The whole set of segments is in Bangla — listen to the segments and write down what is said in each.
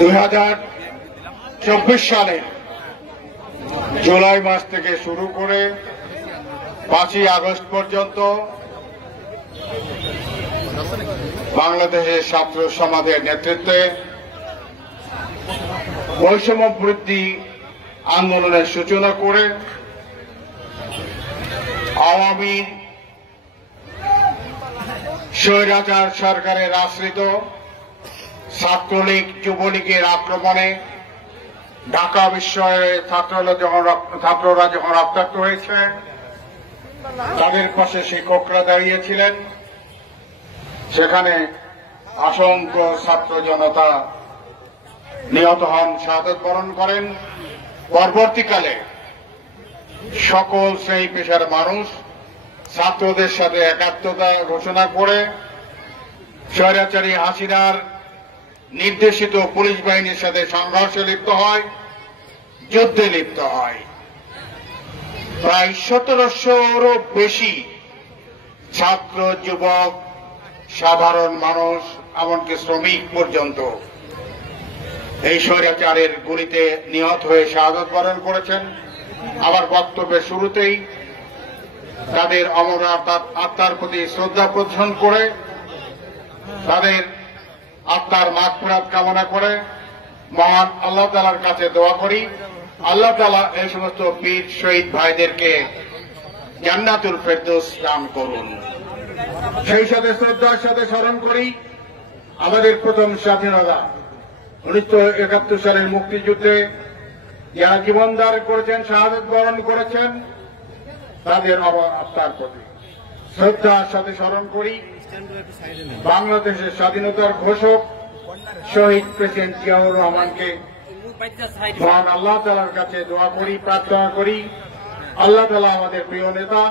2024 সালে জুলাই মাস থেকে শুরু করে 5ই আগস্ট পর্যন্ত বাংলাদেশের ছাত্র সমাজের নেতৃত্বে বৈষম্য বিরোধী আন্দোলনের সূচনা করে আওয়ামী স্বৈরাচার সরকারের আশ্রিত ছাত্রলীগ যুবলীগের আক্রমণে ঢাকা বিশ্ববিদ্যালয়ের ছাত্ররা যখন রক্তাক্ত হয়েছে, তাদের পাশে শিক্ষকরা দাঁড়িয়েছিলেন। সেখানে অসংখ্য ছাত্র জনতা নিহত হন, শাহাদত বরণ করেন। পরবর্তীকালে সকল শ্রেণী পেশার মানুষ ছাত্রদের সাথে একাত্মতা ঘোষণা করে স্বৈরাচারী হাসিনার নির্দেশিত পুলিশ বাহিনীর সাথে সংঘর্ষে লিপ্ত হয়, যুদ্ধে লিপ্ত হয়। প্রায় 1700-রও বেশি ছাত্র, যুবক, সাধারণ মানুষ, এমনকি শ্রমিক পর্যন্ত এই স্বৈরাচারের গুলিতে নিহত হয়ে শাহাদত বরণ করেছেন। আমার বক্তব্যের শুরুতেই তাদের অমর আত্মার প্রতি শ্রদ্ধা প্রদর্শন করে তাদের আত্মার মাগফিরাত কামনা করে মহান আল্লাহ তাআলার কাছে দোয়া করি, আল্লাহ তাআলা এই সমস্ত বীর শহীদ ভাইদেরকে জান্নাতুল ফেরদৌস দান করুন। সেই সাথে শ্রদ্ধার সাথে স্মরণ করি আমাদের প্রথম স্বাধীনতা 1971 সালের মুক্তিযুদ্ধে যারা জীবনদান করেছেন, শাহাদত বরণ করেছেন, তাদের আত্মার প্রতি শ্রদ্ধার সাথে স্মরণ করি বাংলাদেশের স্বাধীনতার ঘোষক শহীদ প্রেসিডেন্ট জিয়াউর রহমানকে। মহান আল্লাহ তাআলার কাছে দোয়া করি, প্রার্থনা করি আল্লাহ তাআলা আমাদের প্রিয় নেতা,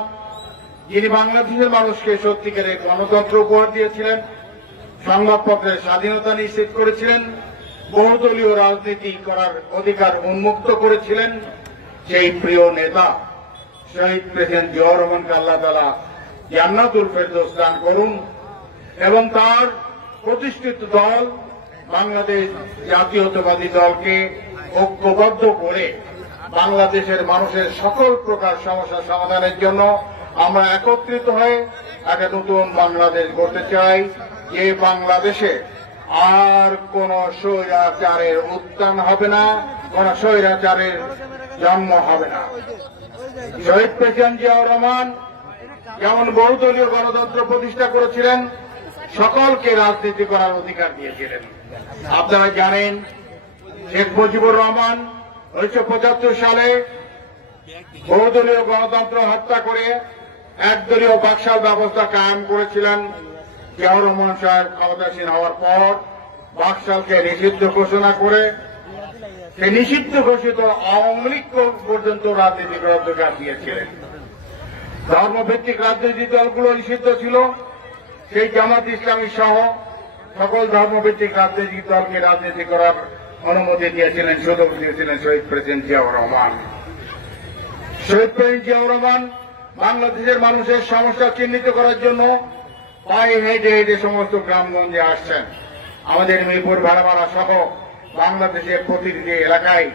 যিনি বাংলাদেশের মানুষকে সত্যিকারের গণতন্ত্র উপহার দিয়েছিলেন, সংবাদপত্রের স্বাধীনতা নিশ্চিত করেছিলেন, বহুদলীয় রাজনীতি করার অধিকার উন্মুক্ত করেছিলেন, সেই প্রিয় নেতা শহীদ প্রেসিডেন্ট জিয়াউর রহমানকে আল্লাহ তাআলা জান্নাতুল ফেরদৌস দান করুন এবং তার প্রতিষ্ঠিত দল বাংলাদেশ জাতীয়তাবাদী দলকে ঐক্যবদ্ধ করে বাংলাদেশের মানুষের সকল প্রকার সমস্যা সমাধানের জন্য আমরা একত্রিত হয়ে একটা নতুন বাংলাদেশ গড়তে চাই, যে বাংলাদেশে আর কোন স্বৈরাচারের উত্থান হবে না, কোন স্বৈরাচারের জন্ম হবে না। শহীদ প্রেসিডেন্ট জিয়াউর রহমান যেমন বহুদলীয় গণতন্ত্র প্রতিষ্ঠা করেছিলেন, সকলকে রাজনীতি করার অধিকার দিয়েছিলেন। আপনারা জানেন শেখ মুজিবুর রহমান 1975 সালে বহুদলীয় গণতন্ত্র হত্যা করে একদলীয় বাকশাল ব্যবস্থা কায়েম করেছিলেন। জিয়াউর রহমান সাহেব ক্ষমতাসীন হওয়ার পর বাকশালকে নিষিদ্ধ ঘোষণা করে সে নিষিদ্ধ ঘোষিত আওয়ামী লীগ পর্যন্ত রাজনীতি করার অধিকার দিয়েছিলেন। ধর্মভিত্তিক রাজনৈতিক দলগুলো নিষিদ্ধ ছিল, সেই জামাত ইসলামী সহ সকল ধর্মভিত্তিক রাজনৈতিক দলকে রাজনীতি করার অনুমতি দিয়েছিলেন, সুযোগ দিয়েছিলেন শহীদ প্রেসিডেন্ট জিয়াউর রহমান। শহীদ প্রেসিডেন্ট জিয়াউর রহমান বাংলাদেশের মানুষের সমস্যা চিহ্নিত করার জন্য পায়ে হেঁটে হেঁটে সমস্ত গ্রামগঞ্জে আসছেন। আমাদের মিরপুর ভাড়ামারা সহ বাংলাদেশের প্রতিটি এলাকায়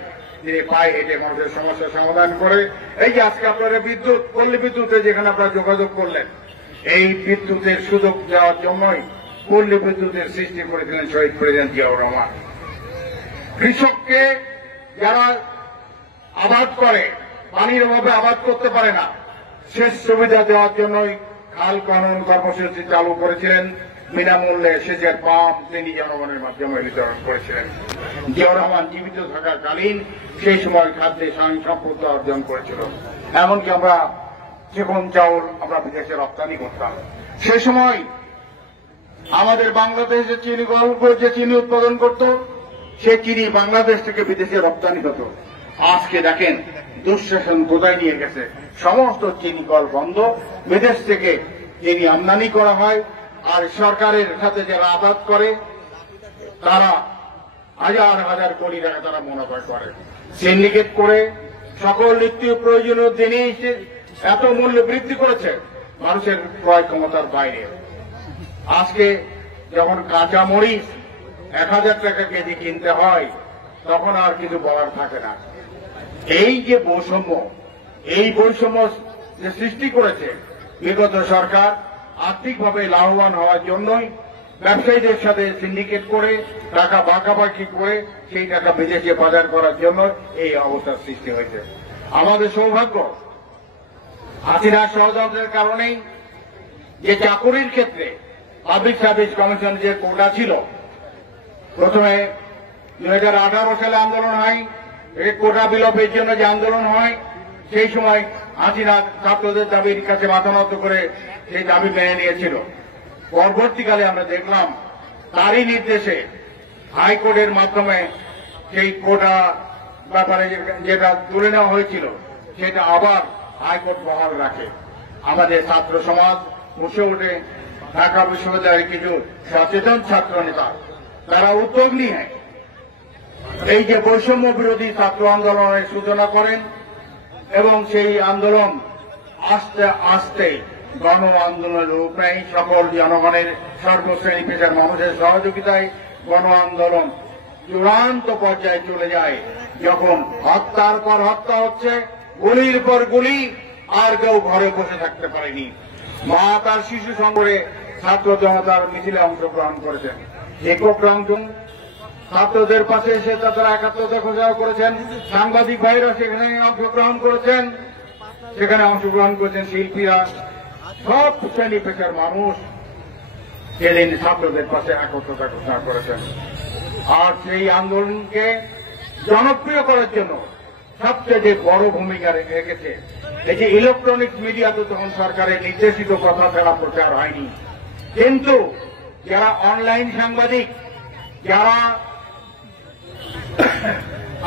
তিনি পায়ে হেঁটে মানুষের সমস্যা সমাধান করে। এই যে আজকে আপনারা বিদ্যুৎ, পল্লী বিদ্যুতে যেখানে আপনারা যোগাযোগ করলেন, এই বিদ্যুতের সুযোগ দেওয়ার জন্যই পল্লী বিদ্যুতের সৃষ্টি করেছিলেন শহীদ প্রেসিডেন্ট জিয়াউর রহমান। কৃষককে যারা আবাদ করে, পানির অভাবে আবাদ করতে পারে না, সেচ সুবিধা দেওয়ার জন্যই খাল খনন কর্মসূচি চালু করেছিলেন। বিনামূল্যে সেচের পাম্প তিনি জনগণের মাধ্যমে বিতরণ করেছিলেন। জিয়াউর রহমান জীবিত থাকাকালীন সেই সময় খাদ্যে স্বয়ংসম্পূর্ণ অর্জন করেছিল। এমনকি আমরা চিকন চাউল আমরা বিদেশে রপ্তানি করতাম। সে সময় আমাদের বাংলাদেশে চিনি কলগুলো যে চিনি উৎপাদন করত, সে চিনি বাংলাদেশ থেকে বিদেশে রপ্তানি হতো। আজকে দেখেন দুঃশাসন কোথায় নিয়ে গেছে, সমস্ত চিনি কল বন্ধ, বিদেশ থেকে চিনি আমদানি করা হয়। আর সরকারের সাথে যারা আবাদ করে তারা হাজার হাজার কোটি টাকা তারা মুনাফা করে, সিন্ডিকেট করে সকল নিত্য প্রয়োজনীয় জিনিস এত মূল্য বৃদ্ধি করেছে মানুষের ক্রয় ক্ষমতার বাইরে। আজকে যখন কাঁচা মরিচ 1000 টাকা কেজি কিনতে হয়, তখন আর কিছু বলার থাকে না। এই যে বৈষম্য, এই বৈষম্য যে সৃষ্টি করেছে বিগত সরকার, আর্থিকভাবে লাভবান হওয়ার জন্যই ব্যবসায়ীদের সাথে সিন্ডিকেট করে টাকা ভাগাভাগি করে সেই টাকা বিদেশে বাজার করার জন্য এই অবস্থার সৃষ্টি হয়েছে। আমাদের সৌভাগ্য, হাসিনার ষড়যন্ত্রের কারণেই যে চাকুরির ক্ষেত্রে পাবলিক সার্ভিস কমিশন যে কোটা ছিল, প্রথমে 2018 সালে আন্দোলন হয়, এই কোটা বিলোপের জন্য যে আন্দোলন হয়, সেই সময় হাসিনা ছাত্রদের দাবির কাছে মাথা নত করে সেই দাবি মেনে নিয়েছিল। পরবর্তীকালে আমরা দেখলাম তারই নির্দেশে হাইকোর্টের মাধ্যমে সেই কোটা ব্যাপারে যেটা তুলে নেওয়া হয়েছিল সেটা আবার হাইকোর্ট বহাল রাখে। আমাদের ছাত্র সমাজ বসে ওঠে, ঢাকা বিশ্ববিদ্যালয়ের কিছু সচেতন ছাত্র নেতা তারা উদ্যোগ নিয়ে এই যে বৈষম্য বিরোধী ছাত্র আন্দোলনের সূচনা করেন এবং সেই আন্দোলন আস্তে আস্তে গণ আন্দোলনের রূপ নেয়। সকল জনগণের সর্বশ্রেণী পেশার মানুষের সহযোগিতায় গণ আন্দোলন চূড়ান্ত পর্যায়ে চলে যায়, যখন হত্যার পর হত্যা হচ্ছে, গুলির পর গুলি, আর কেউ ঘরে বসে থাকতে পারেনি। মা তার শিশু সংগ্রহে ছাত্র জনতার মিছিলে অংশগ্রহণ করেছেন। একক রংটুং ছাত্রদের পাশে এসে তারা একাত্মতা ঘোষণা করেছেন। সাংবাদিক ভাইরা সেখানে অংশগ্রহণ করেছেন, শিল্পীরা, সব শ্রেণী পেশার মানুষ সেদিন ছাত্রদের পাশে একত্রতা ঘোষণা করেছেন। আর সেই আন্দোলনকে জনপ্রিয় করার জন্য সবচেয়ে যে বড় ভূমিকা রেখেছে, এই যে ইলেকট্রনিক্স মিডিয়াতে তখন সরকারের নির্দেশিত কথা ফেলা প্রচার হয়নি, কিন্তু যারা অনলাইন সাংবাদিক, যারা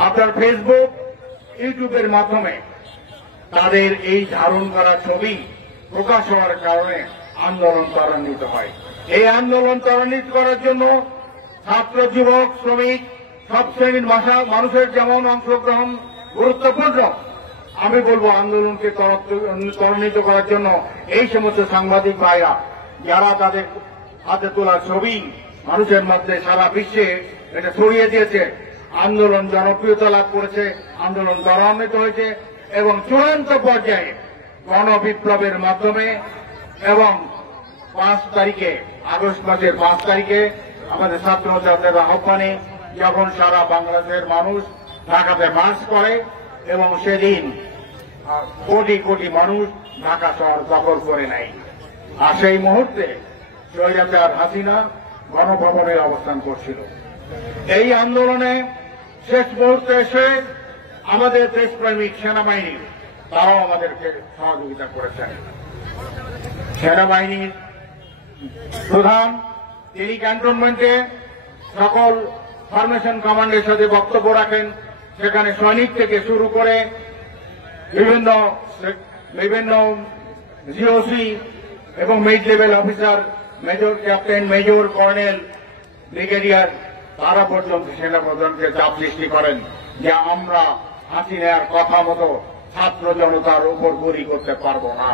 আপনার ফেসবুক ইউটিউবের মাধ্যমে তাদের এই ধারণ করা ছবি প্রকাশ হওয়ার কারণে আন্দোলন ত্বরান্বিত হয়। এই আন্দোলন ত্বরান্বিত করার জন্য ছাত্র, যুবক, শ্রমিক সব শ্রেণীর মানুষের যেমন অংশগ্রহণ গুরুত্বপূর্ণ, আমি বলবো আন্দোলনকে ত্বরান্বিত করার জন্য এই সমস্ত সাংবাদিক ভাইরা যারা তাদের হাতে তোলা ছবি মানুষের মধ্যে সারা বিশ্বে এটা ছড়িয়ে দিয়েছে, আন্দোলন জনপ্রিয়তা লাভ করেছে, আন্দোলন ত্বরান্বিত হয়েছে এবং চূড়ান্ত পর্যায়ে গণবিপ্লবের মাধ্যমে এবং 5 তারিখে, আগস্ট মাসের 5 তারিখে আমাদের ছাত্রদের আহ্বানে যখন সারা বাংলাদেশের মানুষ ঢাকাতে মার্চ করে এবং সেদিন কোটি কোটি মানুষ ঢাকা শহর দখল করে নেয়। আর সেই মুহূর্তে স্বৈরাচার হাসিনা গণভবনের অবস্থান করছিল। এই আন্দোলনে শেষ মুহূর্তে এসে আমাদের দেশপ্রেমিক সেনাবাহিনী তারাও আমাদেরকে সহযোগিতা করেছেন। সেনাবাহিনীর প্রধান তিনি ক্যান্টনমেন্টে সকল ফরমেশন কমান্ডের সাথে বক্তব্য রাখেন। সেখানে সৈনিক থেকে শুরু করে বিভিন্ন জিওসি এবং mid level officer, major, captain, major, colonel, brigadier তারা পর্যন্ত সেনাপ্রধানকে চাপ সৃষ্টি করেন যে আমরা হাসিনার কথা মতো ছাত্র জনতার উপর গুলি করতে পারবো না,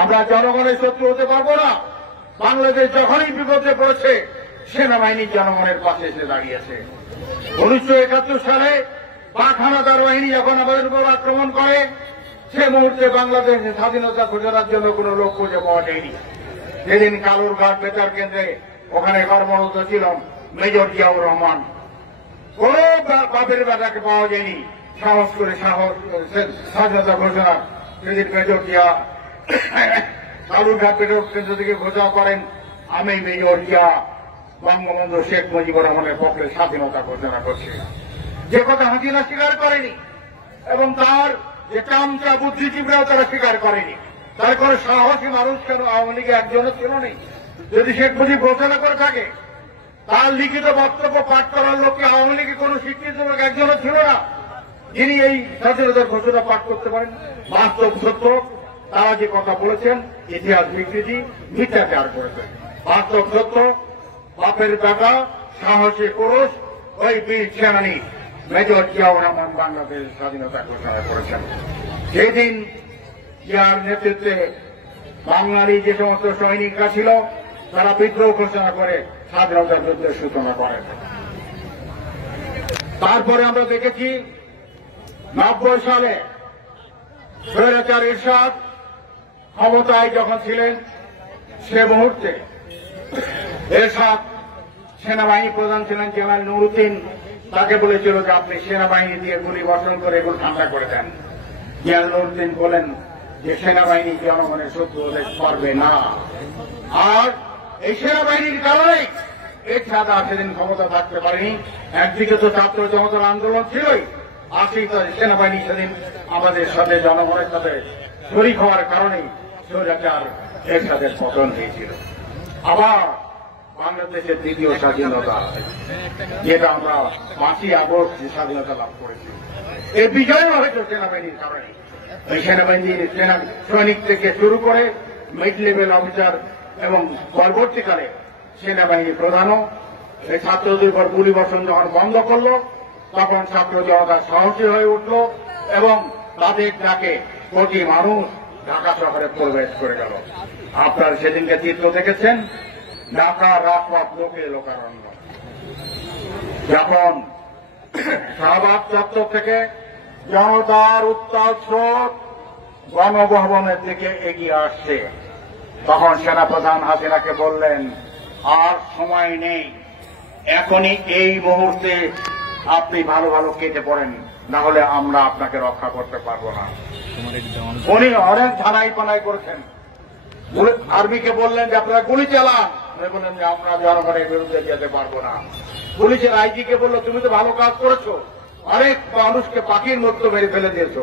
আমরা জনগণের শত্রু হতে পারবো না। বাংলাদেশ যখনই বিপদে পড়েছে সেনাবাহিনী জনগণের পাশে এসে দাঁড়িয়েছে। 1971 সালে পাক হানাদার বাহিনী যখন আমাদের উপর আক্রমণ করে, সে মুহূর্তে বাংলাদেশের স্বাধীনতা ঘোষণার জন্য কোন লোক খুঁজে পাওয়া যায়নি। সেদিন কালুরঘাট বেতার কেন্দ্রে ওখানে কর্মরত ছিলেন মেজর জিয়াউর রহমান। কোন বাপের বেটাকে পাওয়া যায়নি সাহস করে স্বাধীনতা ঘোষণা। সেদিন মেজর জিয়া কালুরঘাট বেতার কেন্দ্র থেকে ঘোষণা করেন, আমি মেজর জিয়া বঙ্গবন্ধু শেখ মুজিবুর রহমানের পক্ষে স্বাধীনতা ঘোষণা করছি। যে কথা হাসিনা স্বীকার করেনি এবং তার যে চামচা বুদ্ধিজীবীরাও তারা স্বীকার করেনি। তার কোন সাহসী মানুষ কেন আওয়ামী লীগে একজনও ছিল নেই? যদি শেখ মুজিব ঘোষণা করে থাকে, তার লিখিত বক্তব্য পাঠ করার লোককে আওয়ামী লীগে কোন শিক্ষিত লোক একজনও ছিল না যিনি এই স্বাধীনতার ঘোষণা পাঠ করতে পারেন। বাস্তব সত্য, তারা যে কথা বলেছেন ইতিহাস বিকৃতি, মিথ্যাচার করেছেন। বাস্তব সত্য, বাপের বেটা সাহসী পুরুষ ওই বীর সেনানী মেজর জিয়াউর রহমান বাংলাদেশের স্বাধীনতা ঘোষণা করেছেন। সেদিন জিয়ার নেতৃত্বে বাঙালি যে সমস্ত সৈনিকরা ছিল তারা বিদ্রোহ ঘোষণা করে স্বাধীনতা যুদ্ধের সূচনা করেন। তারপরে আমরা দেখেছি 90 সালে স্বৈরাচার এরশাদ ক্ষমতায় যখন ছিলেন, সে মুহূর্তে এরশাদ সেনাবাহিনী প্রধান ছিলেন জেনারেল নুরুদ্দিন, তাকে বলেছিল যে আপনি সেনাবাহিনী দিয়ে গুলি বর্ষণ করে এগুলো ঠান্ডা করে দেন। জেনারেল নুরুদ্দিন বলেন যে সেনাবাহিনী জনগণের শত্রু হতে পারবে না। আর এই সেনাবাহিনীর কারণেই এরশাদ আর সেদিন ক্ষমতা থাকতে পারেনি। একদিকে তো ছাত্র জনতার আন্দোলন ছিলই, আর সেই সেনাবাহিনী সেদিন আমাদের সাথে জনগণের সাথে শরিক হওয়ার কারণেই স্বৈরাচার এরশাদের পতন হয়েছিল। আবার বাংলাদেশের দ্বিতীয় স্বাধীনতা, যেটা আমরা 5ই আগস্ট স্বাধীনতা লাভ করেছি, এই বিজয়ও হয়তো সেনাবাহিনীর কারণে। এই সেনাবাহিনীর সৈনিক থেকে শুরু করে মিড লেভেল অফিসার এবং পরবর্তীকালে সেনাবাহিনী প্রধানও এই ছাত্রদের উপর গুলি বর্ষণ যখন বন্ধ করল, তখন ছাত্র জনতা সাহসী হয়ে উঠল এবং তাদের ডাকে কোটি মানুষ ঢাকা শহরে প্রবেশ করে গেল। আপনারা সেদিনকে চিত্র দেখেছেন, ঢাকা রাজপথ লোকে লোকারণ্য। যখন শাহবাগ চত্বর থেকে জনতার উত্তাল স্রোত গণভবনের দিকে এগিয়ে আসছে, তখন সেনাপ্রধান হাসিনাকে বললেন, আর সময় নেই, এখনই এই মুহূর্তে আপনি ভালো ভালো কেটে পড়েন, না হলে আমরা আপনাকে রক্ষা করতে পারবো না। উনি অনেক ধানাই পানাই করেছেন। আর্মিকে বললেন যে আপনারা গুলি চালান, বললেন যে আমরা জনগণের বিরুদ্ধে যেতে পারবো না। পুলিশের আইজিকে বললো তুমি তো ভালো কাজ করেছো, অনেক মানুষকে পাখির মতো মেরে ফেলে দিয়েছো,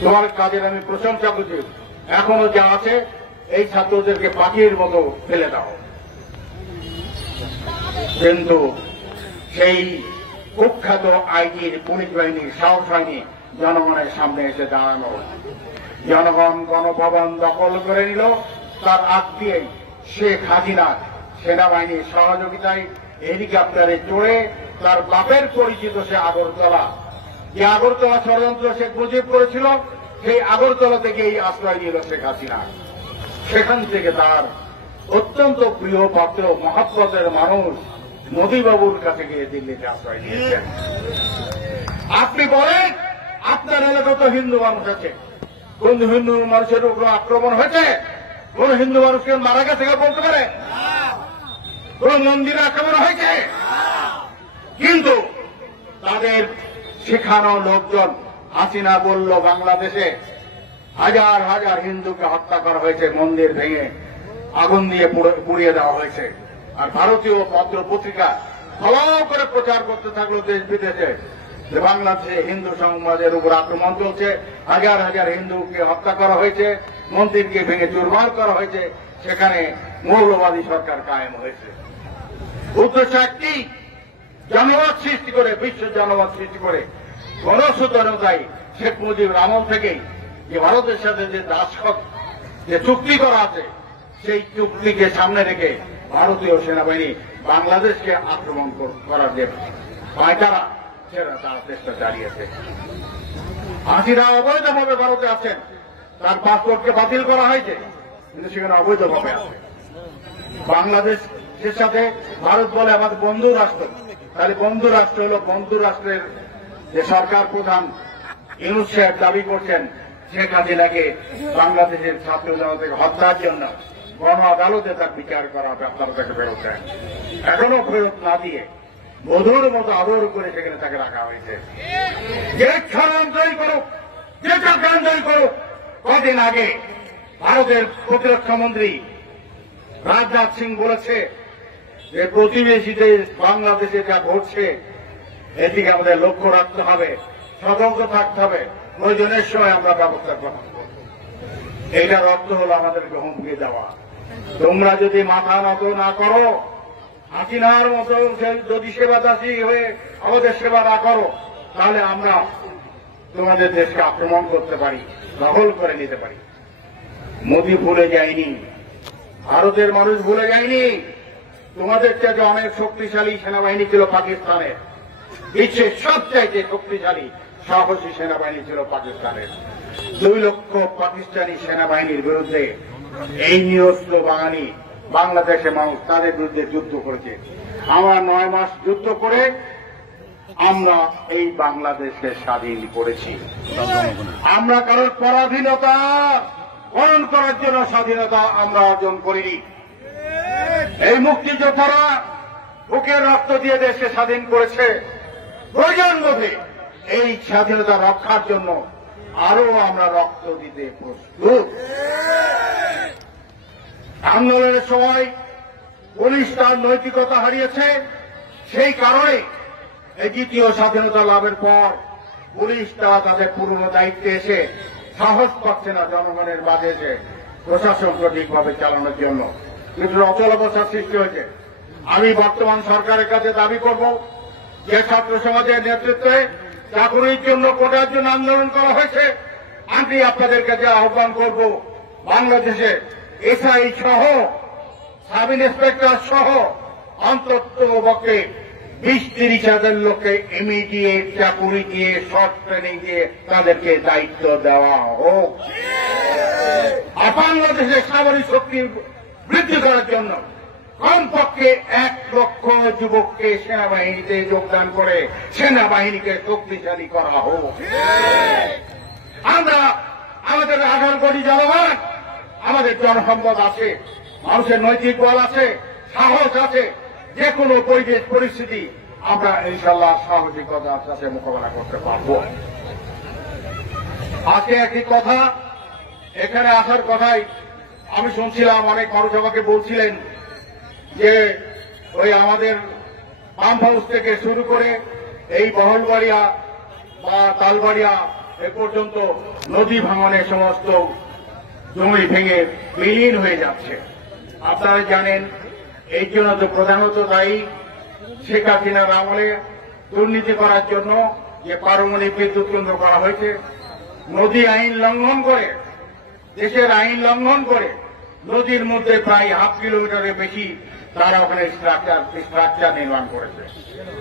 তোমার কাজের আমি প্রশংসা করছি, এখনো যা আছে এই ছাত্রদেরকে পাখির মতো ফেলে দাও। কিন্তু সেই কুখ্যাত আইজির পুলিশ বাহিনীর সাহস হয়নি জনগণের সামনে এসে দাঁড়ানো। জনগণ গণভবন দখল করে নিল। তার আগ দিয়েই শেখ হাসিনা সেনাবাহিনীর সহযোগিতায় হেলিকপ্টারে চড়ে তার বাপের পরিচিত সে আগরতলা, যে আগরতলা ষড়যন্ত্র শেখ মুজিব করেছিল, সেই আগরতলা থেকে এই আশ্রয় নিল শেখ হাসিনা। সেখান থেকে তার অত্যন্ত প্রিয় পাত্র মহাব্বতের মানুষ মোদিবাবুর কাছে গিয়ে দিল্লিতে আশ্রয় নিয়েছেন। আপনি বলেন আপনার এলাকায় তো হিন্দু মানুষ আছে, কোন হিন্দু মানুষের উপর আক্রমণ হয়েছে? কোন হিন্দু মানুষকে মারা গেছে বলতে পারে? কোন মন্দিরে আক্রমণ হয়েছে? কিন্তু তাদের শেখানো লোকজন, হাসিনা বলল বাংলাদেশে হাজার হাজার হিন্দুকে হত্যা করা হয়েছে, মন্দির ভেঙে আগুন দিয়ে পুড়িয়ে দেওয়া হয়েছে। আর ভারতীয় পত্র পত্রিকা ফলাও করে প্রচার করতে থাকলো দেশ বিদেশে যে বাংলাদেশে হিন্দু সমাজের উপর আক্রমণ চলছে, হাজার হাজার হিন্দুকে হত্যা করা হয়েছে, মন্দিরকে ভেঙে চুরমার করা হয়েছে, সেখানে মৌলবাদী সরকার কায়েম হয়েছে। উদ্দেশ্য একটি, জনমত সৃষ্টি করে, বিশ্ব জনমত সৃষ্টি করে গণসচেতনতায় শেখ মুজিবুর আমল থেকেই যে ভারতের সাথে যে রাজপথ যে চুক্তি করা আছে, সেই চুক্তিকে সামনে রেখে ভারতীয় সেনাবাহিনী বাংলাদেশকে আক্রমণ করার যে পায়তারা, সেটা তার চেষ্টা চালিয়েছে। হাসিনা অবৈধভাবে ভারতে আছেন, তার পাসপোর্টকে বাতিল করা হয়েছে, কিন্তু সেখানে অবৈধভাবে আছে। বাংলাদেশের সাথে ভারত বলে আমাদের বন্ধু রাষ্ট্র, তাহলে বন্ধু রাষ্ট্র হল বন্ধু রাষ্ট্রের যে সরকার প্রধান ইউনূস সাহেব দাবি করছেন শেখ হাসিনাকে বাংলাদেশের ছাত্র জনতাকে হত্যার জন্য গণ আদালতে তার বিচার করা হবে, আপনারা তাকে ফেরত দেন। এখনো ফেরত না দিয়ে মধুর মতো আদর করে সেখানে তাকে রাখা হয়েছে। যে স্থানান্তরই করুক, যে চক্রান্তরই করুক। কদিন আগে ভারতের প্রতিরক্ষা মন্ত্রী রাজনাথ সিং বলেছে যে প্রতিবেশী দেশ বাংলাদেশে যা ঘটছে এদিকে আমাদের লক্ষ্য রাখতে হবে, সতর্ক থাকতে হবে, প্রয়োজনের সময় আমরা ব্যবস্থা গ্রহণ করব। এইটার অর্থ হল আমাদেরকে হুমকি দেওয়া। তোমরা যদি মাথা নত না করো, হাসিনার মতো যদি সেবাদাসী হয়ে আমাদের সেবা না করো, তাহলে আমরা তোমাদের দেশকে আক্রমণ করতে পারি, দখল করে নিতে পারি। মোদি ভুলে যায়নি, ভারতের মানুষ ভুলে যায়নি। তোমাদের চাইতে অনেক শক্তিশালী সেনাবাহিনী ছিল পাকিস্তানের, বিশ্বের সবচাইতে শক্তিশালী সাহসী সেনাবাহিনী ছিল পাকিস্তানের। 2 লক্ষ পাকিস্তানি সেনাবাহিনীর বিরুদ্ধে এই নিরস্ত্র বাঙালি বাংলাদেশের মানুষ তাদের বিরুদ্ধে যুদ্ধ করেছে। আমরা 9 মাস যুদ্ধ করে আমরা এই বাংলাদেশকে স্বাধীন করেছি। আমরা কারোর পরাধীনতা বরণ করার জন্য স্বাধীনতা আমরা অর্জন করিনি। এই মুক্তিযোদ্ধারা বুকের রক্ত দিয়ে দেশকে স্বাধীন করেছে। প্রয়োজন বোধে এই স্বাধীনতা রক্ষার জন্য আরো আমরা রক্ত দিতে প্রস্তুত। আন্দোলনের সময় পুলিশ তার নৈতিকতা হারিয়েছে। সেই কারণে এই দ্বিতীয় স্বাধীনতা লাভের পর পুলিশ তারা তাদের পুরনো দায়িত্বে এসে সাহস পাচ্ছে না জনগণের মাঝে এসে প্রশাসন সঠিকভাবে চালানোর জন্য। কিন্তু অচলাবস্থার সৃষ্টি হয়েছে। আমি বর্তমান সরকারের কাছে দাবি করব যে ছাত্র সমাজের নেতৃত্বে চাকরির জন্য কোটার জন্য আন্দোলন করা হয়েছে, আমি আপনাদের কাছে আহ্বান করব বাংলাদেশে এসআই সহ সাব ইন্সপেক্টর সহ অন্তত পক্ষে 20-30 হাজার লোককে ইমিডিয়েট চাকুরি দিয়ে শর্ট ট্রেনিং দিয়ে তাদেরকে দায়িত্ব দেওয়া হোক। আর বাংলাদেশের সামরিক শক্তি বৃদ্ধি করার জন্য কমপক্ষে 1 লক্ষ যুবককে সেনাবাহিনীতে যোগদান করে সেনাবাহিনীকে শক্তিশালী করা হোক। আমরা আমাদের 18 কোটি জনগণ, আমাদের জনসম্পদ আছে, মানুষের নৈতিক বল আছে, সাহস আছে। যে কোনো পরিবেশ পরিস্থিতি আমরা ইনশাল্লাহ সাহসিকতার সাথে মোকাবেলা করতে পারব। আজকে একটি কথা, এখানে আসার কথাই আমি শুনছিলাম, অনেক মানুষ আমাকে বলছিলেন যে ওই আমাদের পাম্প হাউস থেকে শুরু করে এই বহলবাড়িয়া বা তালবাড়িয়া এ পর্যন্ত নদী ভাঙনের সমস্ত জমি ভেঙে বিলীন হয়ে যাচ্ছে। আপনারা জানেন এই জন্য তো প্রধানত দায়ী শেখ হাসিনার আমলে দুর্নীতি করার জন্য যে পারমাণবিক বিদ্যুৎ কেন্দ্র করা হয়েছে। নদী আইন লঙ্ঘন করে, দেশের আইন লঙ্ঘন করে নদীর মধ্যে প্রায় 1/2 কিলোমিটারের বেশি তারা ওখানে স্ট্রাকচার নির্মাণ করেছে।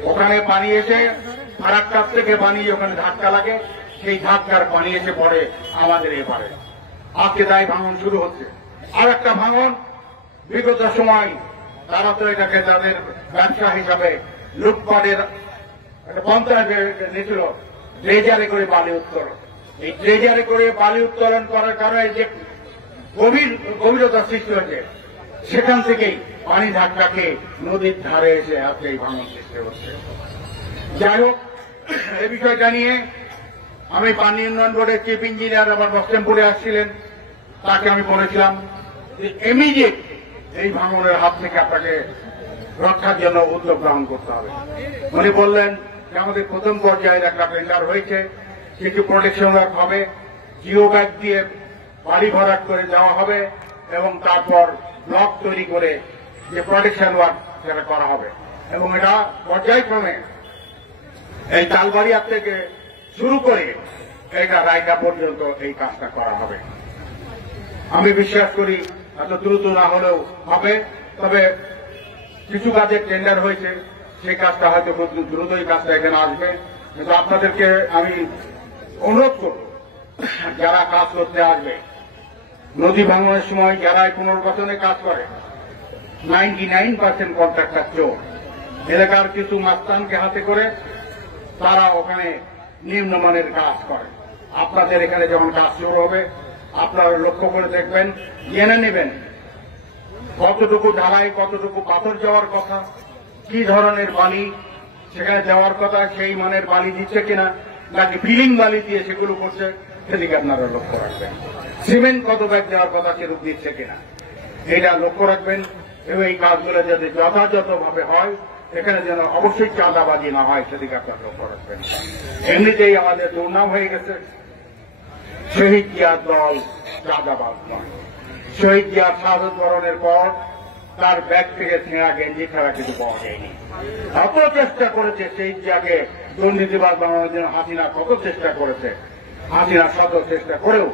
ওখানে পানি এসে ফারাক্কার থেকে পানি ওখানে ধাক্কা লাগে, সেই ধাক্কার পানি এসে পড়ে আমাদের এপারে। আজকে তাই ভাঙন শুরু হচ্ছে। আর একটা ভাঙন বিগত সময় তারা তো এটাকে তাদের ব্যবসা হিসাবে লুটপাটের একটা পন্থা নিয়েছিল, ড্রেজারে করে বালি উত্তোলন। এই ড্রেজারে করে বালি উত্তোলন করার কারণে যে গভীরতা সৃষ্টি হয়েছে, সেখান থেকেই পানি ধাক্কা খেয়ে নদীর ধারে এসে আজকে এই ভাঙন সৃষ্টি হচ্ছে। যাই হোক, এই বিষয়টা নিয়ে আমি পানি উন্নয়ন বোর্ডের চিফ ইঞ্জিনিয়ার আবার বস্টেমপুরে আসছিলেন, তাকে আমি বলেছিলাম যে ইমিডিয়েট এই ভাঙনের হাত থেকে আপনাকে রক্ষার জন্য উদ্যোগ গ্রহণ করতে হবে। উনি বললেন যে আমাদের প্রথম পর্যায়ের একটা টেন্ডার হয়েছে, কিছু প্রোটেকশন ওয়ার্ক হবে, জিও ব্যাগ দিয়ে বাড়ি ভরাট করে দেওয়া হবে এবং তারপর ব্লক তৈরি করে যে প্রোটেকশন ওয়ার্ক সেটা করা হবে এবং এটা পর্যায়ক্রমে এই তালবাড়িয়া থেকে শুরু করে এটা রায়গা পর্যন্ত এই কাজটা করা হবে। আমি বিশ্বাস করি এত দ্রুত না হলেও হবে, তবে কিছু কাজের টেন্ডার হয়েছে, সেই কাজটা হয়তো খুব দ্রুতই কাজটা এখানে আসবে। কিন্তু আপনাদেরকে আমি অনুরোধ করব, যারা কাজ করতে আসবে, নদী ভাঙনের সময় যারা পুনর্বাসনে কাজ করে 99% কন্ট্রাক্টর চোর। এলাকার কিছু মাস্তানকে হাতে করে তারা ওখানে নিম্নমানের কাজ করে। আপনাদের এখানে যখন কাজ শুরু হবে আপনারা লক্ষ্য করে দেখবেন, জেনে নেবেন কতটুকু ঢালাই, কতটুকু পাথর যাওয়ার কথা, কি ধরনের বালি সেখানে দেওয়ার কথা, সেই মানের বালি দিচ্ছে কিনা, নাকি ফিলিং বালি দিয়ে সেগুলো করছে, সেদিকে আপনারা লক্ষ্য রাখবেন। সিমেন্ট কত ব্যাগ দেওয়ার কথা সেরূপ দিচ্ছে কিনা এটা লক্ষ্য রাখবেন এবং এই কাজগুলো যাতে যথাযথভাবে হয়, এখানে যেন অবশ্যই চাঁদাবাজি না হয় সেদিকে আপনারা লক্ষ্য রাখবেন। এমনিতেই আমাদের দুর্নাম হয়ে গেছে, শহীদ জিয়ার দল চাঁদাবাজ নয়। শহীদ জিয়ার শাহাদত বরণের পর তার ব্যাগ থেকে ছেঁড়া গেঞ্জি ছাড়া কিছু পাওয়া যায়নি। কত চেষ্টা করেছে শহীদ জিয়াকে দুর্নীতিবাজ বানানোর জন্য হাসিনা, কত চেষ্টা করেছে। হাসিনা শত চেষ্টা করেও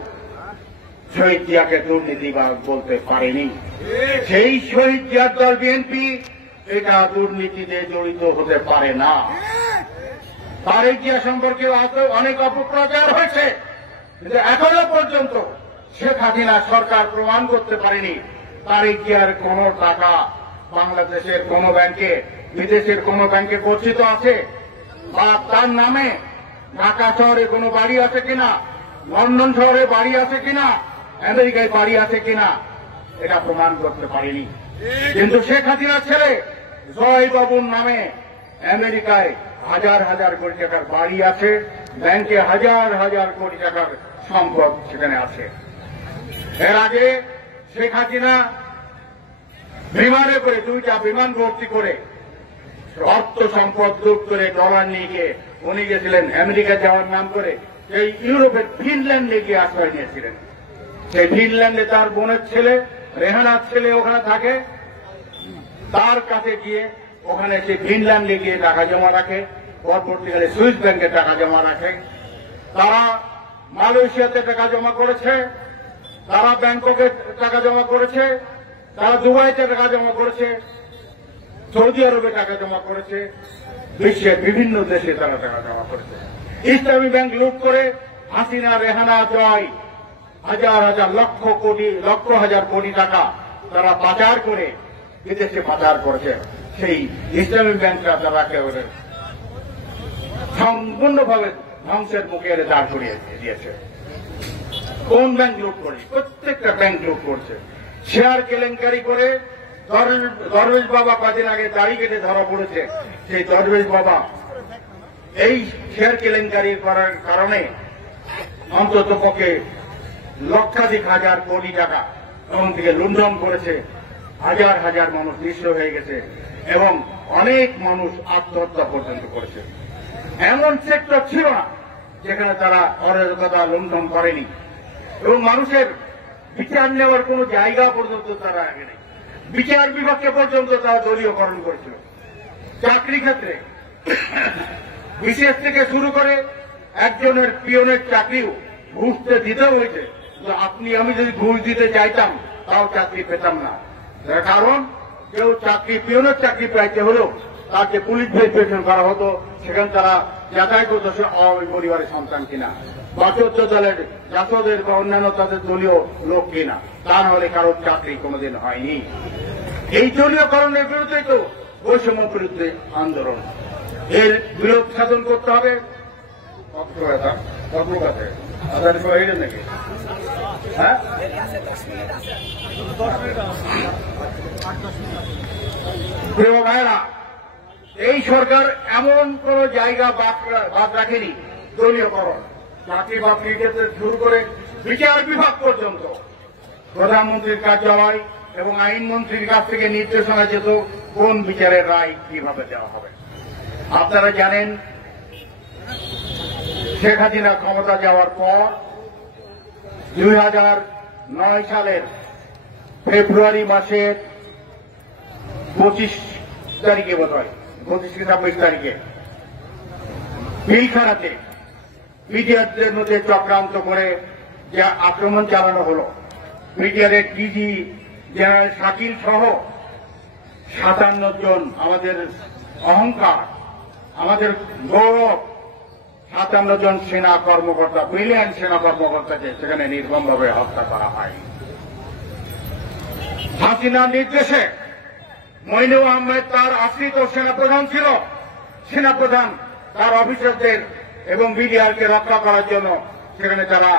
শহীদ জিয়াকে দুর্নীতিবাজ বলতে পারেনি। সেই শহীদ জিয়ার দল বিএনপি এটা দুর্নীতিতে জড়িত হতে পারে না। তারেক জিয়া সম্পর্কে অনেক অপপ্রচার হয়েছে, কিন্তু এখনো পর্যন্ত শেখ হাসিনা সরকার প্রমাণ করতে পারেনি তারিখ আর কোন টাকা বাংলাদেশের কোন ব্যাংকে, বিদেশের কোন ব্যাংকে গচ্ছিত আছে, বা তার নামে ঢাকা শহরে কোনো বাড়ি আছে কিনা, লন্ডন শহরে বাড়ি আছে কিনা, আমেরিকায় বাড়ি আছে কিনা, এটা প্রমাণ করতে পারেনি। কিন্তু শেখ হাসিনার ছেলে জয় বাবুর নামে আমেরিকায় হাজার হাজার কোটি টাকার বাড়ি আছে, ব্যাংকে হাজার হাজার কোটি টাকার সম্পদ সেখানে আছে। এর আগে শেখ হাসিনা বিমানে করে, 2টা বিমান ভর্তি করে অর্থ সম্পদ লুট করে ডলার নিয়ে গিয়ে উনি গেছিলেন আমেরিকা যাওয়ার নাম করে সেই ইউরোপের ফিনল্যান্ডে গিয়ে আশ্রয় নিয়েছিলেন। সেই ফিনল্যান্ডে তার বোনের ছেলে, রেহানার ছেলে ওখানে থাকে, তার কাছে গিয়ে ওখানে সে ফিনল্যান্ডে গিয়ে টাকা জমা রাখে, পরবর্তীকালে সুইস ব্যাংকে টাকা জমা রাখে। তারা মালয়েশিয়াতে টাকা জমা করেছে, তারা ব্যাংককে টাকা জমা করেছে, তারা দুবাইতে টাকা জমা করেছে, সৌদি আরবে টাকা জমা করেছে, বিশ্বের বিভিন্ন দেশে তারা টাকা জমা করেছে। ইসলামী ব্যাংক লুট করে হাসিনা, রেহানা, জয় হাজার হাজার লক্ষ হাজার কোটি টাকা তারা পাচার করে বিদেশে পাচার করেছে। সেই ইসলামী ব্যাংকটা তারা একেবারে সম্পূর্ণভাবে ধ্বংসের মুখে এনে দাঁড় করিয়ে দিয়েছে। কোন ব্যাংক লুট করেছে? প্রত্যেকটা ব্যাংক লুট করছে। শেয়ার কেলেঙ্কারি করে দরবেশ বাবা কদিন আগে দাড়ি কেটে ধরা পড়েছে। সেই দরবেশ বাবা এই শেয়ার কেলেঙ্কারি করার কারণে অন্তত পক্ষে লক্ষাধিক হাজার কোটি টাকা তখন থেকে লুণ্ঠন করেছে। হাজার হাজার মানুষ নিঃস্ব হয়ে গেছে এবং অনেক মানুষ আত্মহত্যা পর্যন্ত করেছে। এমন সেক্টর ছিল না যেখানে তারা অরাজকতা লুণ্ঠন করেনি, এবং মানুষের বিচার নেওয়ার কোন জায়গা পর্যন্ত তারা আগে নেই। বিচার বিভাগকে পর্যন্ত তারা দলীয়করণ করেছিল। চাকরি ক্ষেত্রে বিশেষ থেকে শুরু করে একজনের পিয়নের চাকরিও ঘুষতে দিতে হয়েছে। আমি যদি ঘুষ দিতে চাইতাম তাও চাকরি পেতাম না। তার কারণ কেউ চাকরি, পিয়নের চাকরি পাইতে হলেও তার যে পুলিশ ভেরিফিকেশন করা হতো, সেখানে তারা যাচাই করতো সে আওয়ামী পরিবারের সন্তান কিনা, বা 14 দলের জাসদের বা অন্যান্য তাদের দলীয় লোক কিনা, তা নাহলে কারোর চাকরি কোনোদিন হয়নি। এই দলীয়করণের বিরুদ্ধে তো বৈষম্য বিরুদ্ধে আন্দোলন, এর বিরোধ সাধন করতে হবে। নাকি হ্যাঁ, প্রিয় ভাইরা, এই সরকার এমন কোন জায়গা বাদ রাখেনি দলীয়করণ। চাকরি বাকরির ক্ষেত্রে শুরু করে বিচার বিভাগ পর্যন্ত প্রধানমন্ত্রীর কার্যালয় এবং আইনমন্ত্রীর কাছ থেকে নির্দেশনা যেত কোন বিচারের রায় কিভাবে দেওয়া হবে। আপনারা জানেন শেখ হাসিনা ক্ষমতা যাওয়ার পর 2009 সালের ফেব্রুয়ারি মাসের 25 তারিখে বোধ হয় 25-26 তারিখে পিলখানাতে বিডিআরদের মধ্যে চক্রান্ত করে যে আক্রমণ চালানো হল, বিডিআরের ডিজি জেনারেল শাকিল সহ 57 জন, আমাদের অহংকার, আমাদের গৌরব, 57 জন সেনা কর্মকর্তা, ব্রিলিয়ান্ট সেনা কর্মকর্তাকে সেখানে নির্মমভাবে হত্যা করা হয়। হাসিনার নির্দেশে মইনুল আহমেদ তার আশ্রিত সেনাপ্রধান ছিল। সেনাপ্রধান তার অফিসারদের এবং বিডিআরকে রক্ষা করার জন্য সেখানে তারা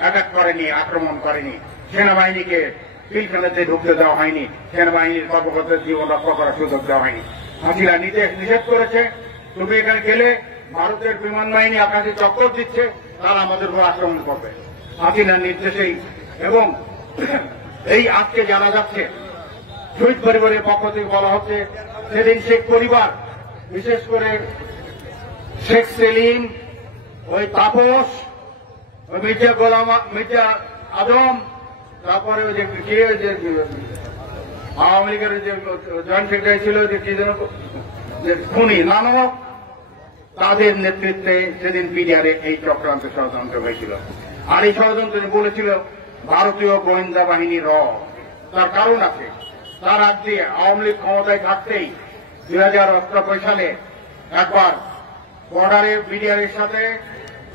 অ্যাটাক করেনি, আক্রমণ করেনি। সেনাবাহিনীকে পিলখানাতে ঢুকতে দেওয়া হয়নি, সেনাবাহিনীর কর্মকর্তার জীবন রক্ষা করার সুযোগ দেওয়া হয়নি। হাসিনা নিষেধ করেছে, তুমি এখানে গেলে ভারতের বিমান বাহিনী আকাশে চক্কর দিচ্ছে, তারা আমাদের উপর আক্রমণ করবে। হাসিনার নির্দেশেই, এবং এই আজকে জানা যাচ্ছে শহীদ পরিবারের পক্ষ থেকে বলা হচ্ছে সেদিন শেখ পরিবার, বিশেষ করে শেখ সেলিম, ওই তাপস, ওই মির্জা আজম, তারপরে ওই যে আওয়ামী লীগের যে জয়েন্ট সেক্রেটারি ছিল যে খুনি নানক, তাদের নেতৃত্বে সেদিন বিডিআরে এই চক্রান্ত ষড়যন্ত্র হয়েছিল। আর এই ষড়যন্ত্র বলেছিল ভারতীয় গোয়েন্দা বাহিনী র। তার কারণ আছে, তার আগে আওয়ামী লীগ ক্ষমতায় থাকতেই 2018 সালে একবার বর্ডারে বিডিআরের সাথে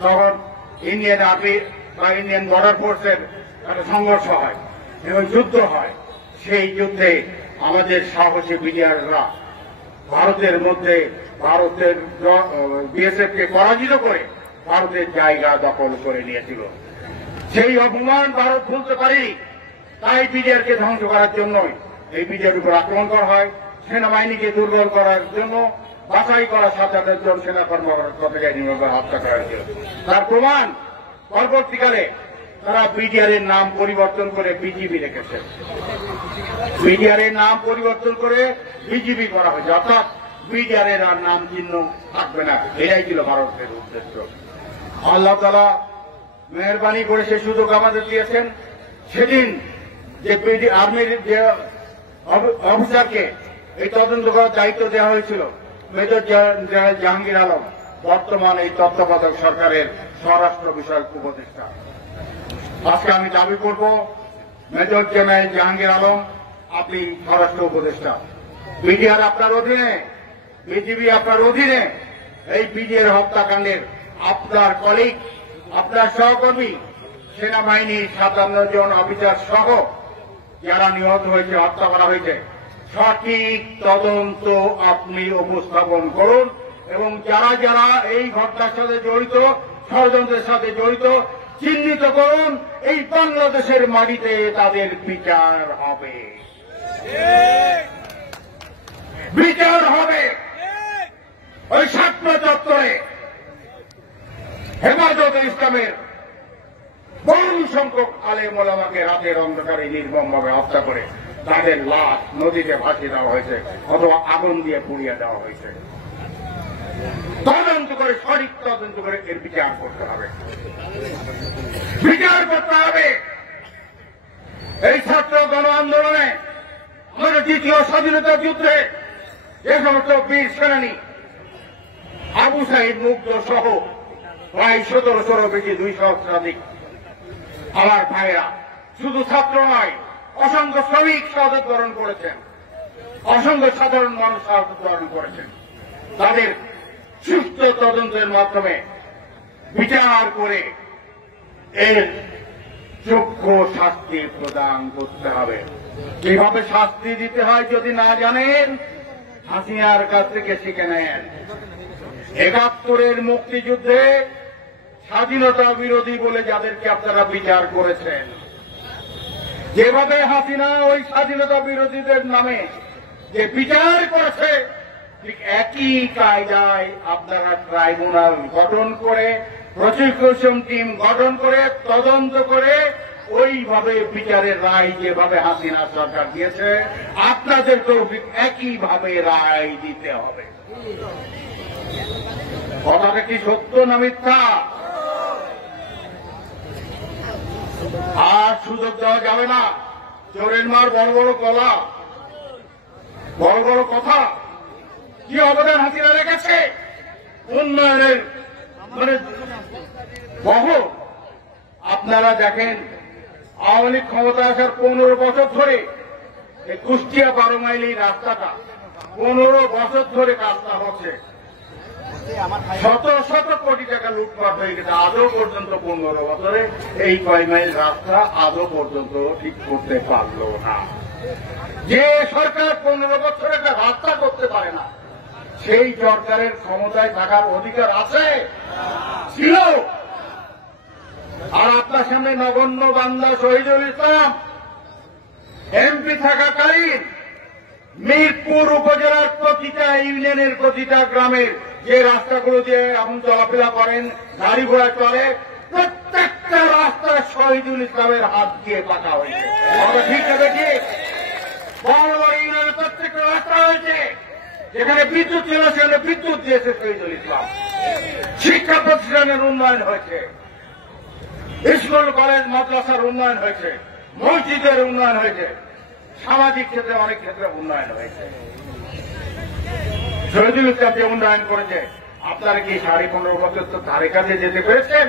তখন ইন্ডিয়ান আর্মি বা ইন্ডিয়ান বর্ডার ফোর্সের একটা সংঘর্ষ হয় এবং যুদ্ধ হয়। সেই যুদ্ধে আমাদের সাহসী বিডিআররা ভারতের মধ্যে ভারতের বিএসএফকে পরাজিত করে ভারতের জায়গা দখল করে নিয়েছিল। সেই অপমান ভারত ভুলতে পারেনি, তাই বিডিআরকে ধ্বংস করার জন্যই এই বিডিআর উপর আক্রমণ করা হয়। সেনাবাহিনীকে দুর্বল করার জন্য বাছাই করা 7,000 জন সেনা কর্মকর্তাকে হত্যা করা হয়েছিল। তার প্রমাণ পরবর্তীকালে তারা বিডিআর এর নাম পরিবর্তন করে বিজিবি রেখেছে, বিডিআর এর নাম পরিবর্তন করে বিজিবি করা হয়েছে, অর্থাৎ বিডিআর এর আর নাম চিহ্ন থাকবে না। এটাই ছিল ভারতের উদ্দেশ্য। আল্লাহ তাআলা মেহরবানি করে সে সুযোগ আমাদের দিয়েছেন। সেদিন যে আর্মির যে অফিসারকে এই তদন্ত করার দায়িত্ব দেওয়া হয়েছিল, মেজর জেনারেল জাহাঙ্গীর আলম, বর্তমান এই তত্ত্বাবধায়ক সরকারের স্বরাষ্ট্র বিষয়ক উপদেষ্টা। আজকে আমি দাবি করব, মেজর জেনারেল জাহাঙ্গীর আলম আপনি স্বরাষ্ট্র উপদেষ্টা, বিডিআর আপনার অধীনে, বিজিবি আপনার অধীনে। এই বিডিআর হত্যাকাণ্ডের আপনার কলিগ, আপনার সহকর্মী, সেনাবাহিনীর 57 জন অফিসার সহ যারা নিহত হয়েছে, হত্যা করা হয়েছে, সঠিক তদন্ত আপনি উপস্থাপন করুন এবং যারা যারা এই ঘটনার সাথে জড়িত, ষড়যন্ত্রের সাথে জড়িত চিহ্নিত করুন। এই বাংলাদেশের মাটিতে তাদের বিচার হবে, বিচার হবে। ওই ছাত্র চত্বরে হেফাজতে ইসলামের বহু সংখ্যক আলেম ওলামাকে রাতের অন্ধকারে নির্মমভাবে হত্যা করে তাদের লাশ নদীতে ভাসিয়ে দেওয়া হয়েছে অথবা আগুন দিয়ে পুড়িয়ে দেওয়া হয়েছে। তদন্ত করে, সঠিক তদন্ত করে এর বিচার করতে হবে, বিচার করতে হবে। এই ছাত্র গণ আন্দোলনে আমাদের দ্বিতীয় স্বাধীনতা যুদ্ধে যে সমস্ত বীর সেনানী আবু সাইদ মুগ্ধ সহ প্রায় 1700 বেশি 200 সহস্রাধিক আমার ভাইরা, শুধু ছাত্র নয়, অসংখ্য শ্রমিক শাহাদাত বরণ করেছেন, অসংখ্য সাধারণ মানুষ শাহাদাত বরণ করেছেন। তাদের সুস্থ তদন্তের মাধ্যমে বিচার করে এর যোগ্য শাস্তি প্রদান করতে হবে। কিভাবে শাস্তি দিতে হয় যদি না জানেন, হাসিনার কাছ থেকে শিখে নেন। ৭১-এর মুক্তিযুদ্ধে স্বাধীনতা বিরোধী বলে যাদেরকে আপনারা বিচার করেছেন, যেভাবে হাসিনা ওই স্বাধীনতা বিরোধীদের নামে যে বিচার করেছে, ঠিক একই কায়দায় আপনারা ট্রাইব্যুনাল গঠন করে, প্রসিকিউশন টিম গঠন করে, তদন্ত করে ওইভাবে বিচারের রায় যেভাবে হাসিনা সরকার দিয়েছে, আপনাদেরকেও একইভাবে রায় দিতে হবে। কথাটা কি সত্য না মিথ্যা? আর সুযোগ দেওয়া যাবে না। চোরের মার বড় বড় গলা, বড় বড় কথা, কি অবদান হাসিনা রেখেছে উন্নয়নের মানে বহু। আপনারা দেখেন, আওয়ামী লীগ ক্ষমতা আসার 15 বছর ধরে এই কুষ্টিয়া 12 মাইল রাস্তাটা 15 বছর ধরে কাজটা হচ্ছে, শত শত কোটি টাকা লুটপাট হয়ে গেছে। আজও পর্যন্ত 15 বছরে এই 6 মাইল রাস্তা আজও পর্যন্ত ঠিক করতে পারল না। যে সরকার 15 বছর একটা রাস্তা করতে পারে না, সেই সরকারের ক্ষমতায় থাকার অধিকার আছে? ছিল। আর আপনার সামনে নগণ্য বান্দা শহীদুল ইসলাম এমপি থাকাকালীন মিরপুর উপজেলার প্রতিটা ইউনিয়নের প্রতিটা গ্রামের যে রাস্তাগুলো দিয়ে আপনি চলাফেরা করেন, গাড়ি ঘোড়া চলে, প্রত্যেকটা রাস্তা শহীদুল ইসলামের হাত দিয়ে পাকা হয়েছে। ঠিক আছে, ঠিক। বড় বড় ইউনিয়নের প্রত্যেকটা রাস্তা হয়েছে, যেখানে বিদ্যুৎ ছিল সেখানে বিদ্যুৎ দিয়েছে শহীদুল ইসলাম। শিক্ষা প্রতিষ্ঠানের উন্নয়ন হয়েছে, স্কুল কলেজ মাদ্রাসার উন্নয়ন হয়েছে, মসজিদের উন্নয়ন হয়েছে, সামাজিক ক্ষেত্রে অনেক ক্ষেত্রে উন্নয়ন হয়েছে। শহীদুল ইসলাম যে উন্নয়ন করেছে, আপনারা কি 15.5 বছর তো ধারে কাছে যেতে পেরেছেন?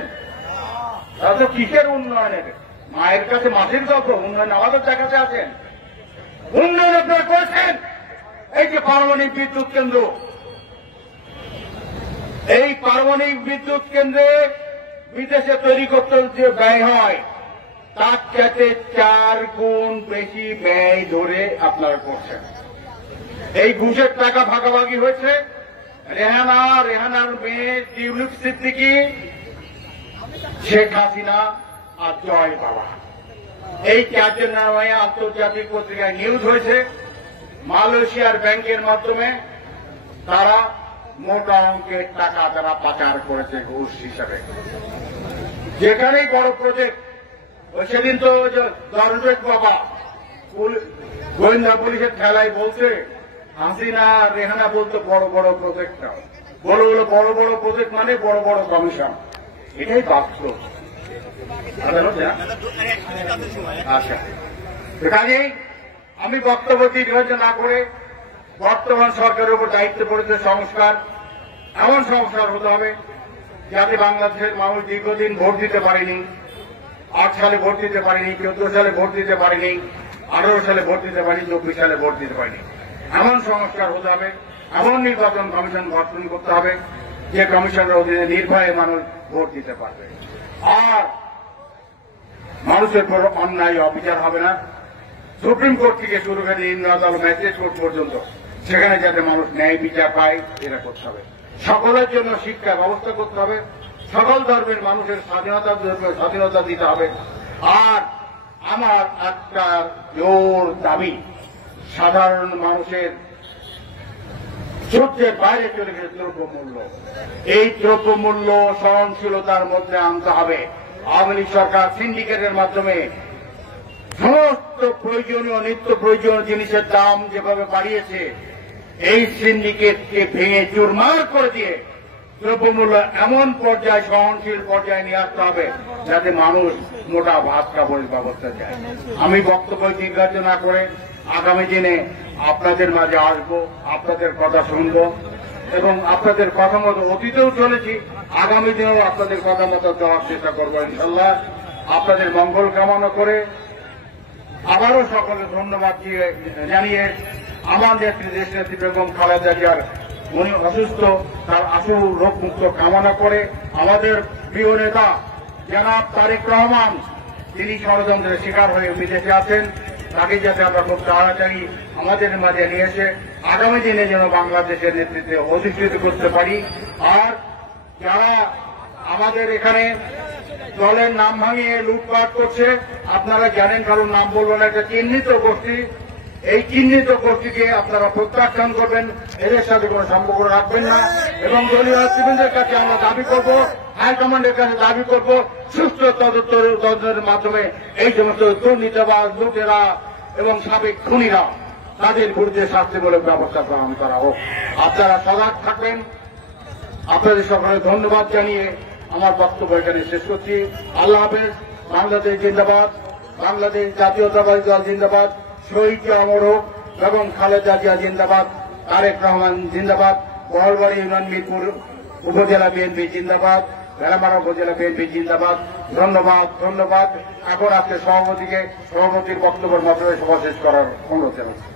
তারা তো কিসের উন্নয়নের? মায়ের কাছে মাসির গল্প, উন্নয়ন আমাদের দেখাতে আছেন। উন্নয়ন আপনারা করেছেন। এই যে পারমাণবিক বিদ্যুৎ কেন্দ্র, এই পারমাণবিক বিদ্যুৎ কেন্দ্রে বিদেশে তৈরি করতে যে ব্যয় হয়, তার চাইতে 4 গুণ বেশি ব্যয় ধরে আপনারা করছেন। এই ঘুষের টাকা ভাগাভাগি হয়েছে রেহানার মেয়ে টিউলিপ সিদ্দিকী, শেখ হাসিনা আর জয় বাবা। এই 4 জন নামে আন্তর্জাতিক পত্রিকায় নিউজ হয়েছে। মালয়েশিয়ার ব্যাংকের মাধ্যমে তারা মোটা অঙ্কের টাকা তারা পাচার করেছে ঘুষ হিসাবে। যেখানেই বড় প্রজেক্ট, সেদিন তো দরবেশ বাবা গোয়েন্দা পুলিশের খেলায় বলছে হাসিনা রেহানা বলতো বড় বড় প্রজেক্ট নাও, বড় বড় প্রজেক্ট মানে বড় বড় কমিশন। এটাই বাস্তব। আচ্ছা, কাজেই আমি বক্তব্য দীর্ঘায়িত না করে বর্তমান সরকারের উপর দায়িত্ব পড়েছে সংস্কার, এমন সংস্কার হতে হবে যাতে বাংলাদেশের মানুষ দীর্ঘদিন ভোট দিতে পারেনি, 8 সালে ভোট দিতে পারেনি, 14 সালে ভোট দিতে পারেনি, 18 সালে ভোট দিতে পারেনি, 24 সালে ভোট দিতে পারেনি। এমন সংস্কার হতে হবে, এমন নির্বাচন কমিশন গঠন করতে হবে যে কমিশনের অধীনে নির্ভয়ে মানুষ ভোট দিতে পারবে। আর মানুষের পর অন্যায় অবিচার হবে না। সুপ্রিম কোর্ট থেকে শুরু করে নিম্ন আদালত ম্যাজিস্ট্রেট কোর্ট পর্যন্ত সেখানে যাতে মানুষ ন্যায় বিচার পায় এটা করতে হবে। সকলের জন্য শিক্ষা ব্যবস্থা করতে হবে, সকল ধর্মের মানুষের স্বাধীনতা দিতে হবে। আর আমার একটা জোর দাবি, সাধারণ মানুষের সহ্যের বাইরে চলে গেছে দ্রব্যমূল্য। এই দ্রব্যমূল্য সহনশীলতার মধ্যে আনতে হবে। আওয়ামী লীগ সরকার সিন্ডিকেটের মাধ্যমে সমস্ত প্রয়োজনীয় নিত্য প্রয়োজনীয় জিনিসের দাম যেভাবে বাড়িয়েছে, এই সিন্ডিকেটকে ভেঙে চুরমার করে দিয়ে দ্রব্যমূল্য এমন পর্যায়ে সহনশীল পর্যায়ে নিয়ে আসতে হবে যাতে মানুষ মোটা ভাত কাপড়ের ব্যবস্থা চায়। আমি বক্তব্য দীর্ঘায়িত না করে আগামী দিনে আপনাদের মাঝে আসবো, আপনাদের কথা শুনব এবং আপনাদের কথা মতো অতীতেও চলেছি, আগামী দিনেও আপনাদের কথা মতো দেওয়ার চেষ্টা করবো ইনশাল্লাহ। আপনাদের মঙ্গল কামনা করে আবারও সকলে ধন্যবাদ জানিয়ে আমার নেত্রী দেশনেত্রী বেগম খালেদা জিয়ার উনি অসুস্থ, তার আশু রোগ মুক্ত কামনা করে আমাদের প্রিয় নেতা জনাব তারেক রহমান, তিনি ষড়যন্ত্রের শিকার হয়ে বিদেশে আছেন, তাকে যাতে আমরা খুব তাড়াতাড়ি আমাদের মাঝে নিয়ে এসে আগামী দিনে যেন বাংলাদেশের নেতৃত্বে অধিষ্ঠিত করতে পারি। আর যারা আমাদের এখানে দলের নাম ভাঙিয়ে লুটপাট করছে, আপনারা জানেন, কারণ নাম বলবেন, একটা চিহ্নিত গোষ্ঠী, এই চিহ্নিত গোষ্ঠীকে আপনারা প্রত্যাখ্যান করবেন, এদের সাথে কোনো সম্পর্ক রাখবেন না এবং দলীয় নেতৃবৃন্দের কাছে আমরা দাবি করব, হাইকমান্ডের কাছে দাবি করব, সুস্থ তদন্তের মাধ্যমে এই সমস্ত দুর্নীতিবাজ লুটেরা এবং সাবেক খুনিরা তাদের বিরুদ্ধে শাস্তিমূলক ব্যবস্থা গ্রহণ করা হোক। আপনারা সজাগ থাকবেন। আপনাদের সকলে ধন্যবাদ জানিয়ে আমার বক্তব্য এখানে শেষ করছি। আল্লাহ হাফেজ। বাংলাদেশ জিন্দাবাদ, বাংলাদেশ জাতীয়তাবাদী দল জিন্দাবাদ, শহীদ অমর হোক, বেগম খালেদা জিয়া জিন্দাবাদ, তারেক রহমান জিন্দাবাদ, বহলবাড়ি ইউনিয়ন মিরপুর উপজেলা বিএনপি জিন্দাবাদ, ভেড়ামারা উপজেলা বিএনপি জিন্দাবাদ। ধন্যবাদ। এখন আজকে সভাপতির বক্তব্যের মাধ্যমে সভা শেষ করার অনুরোধ জানাচ্ছি।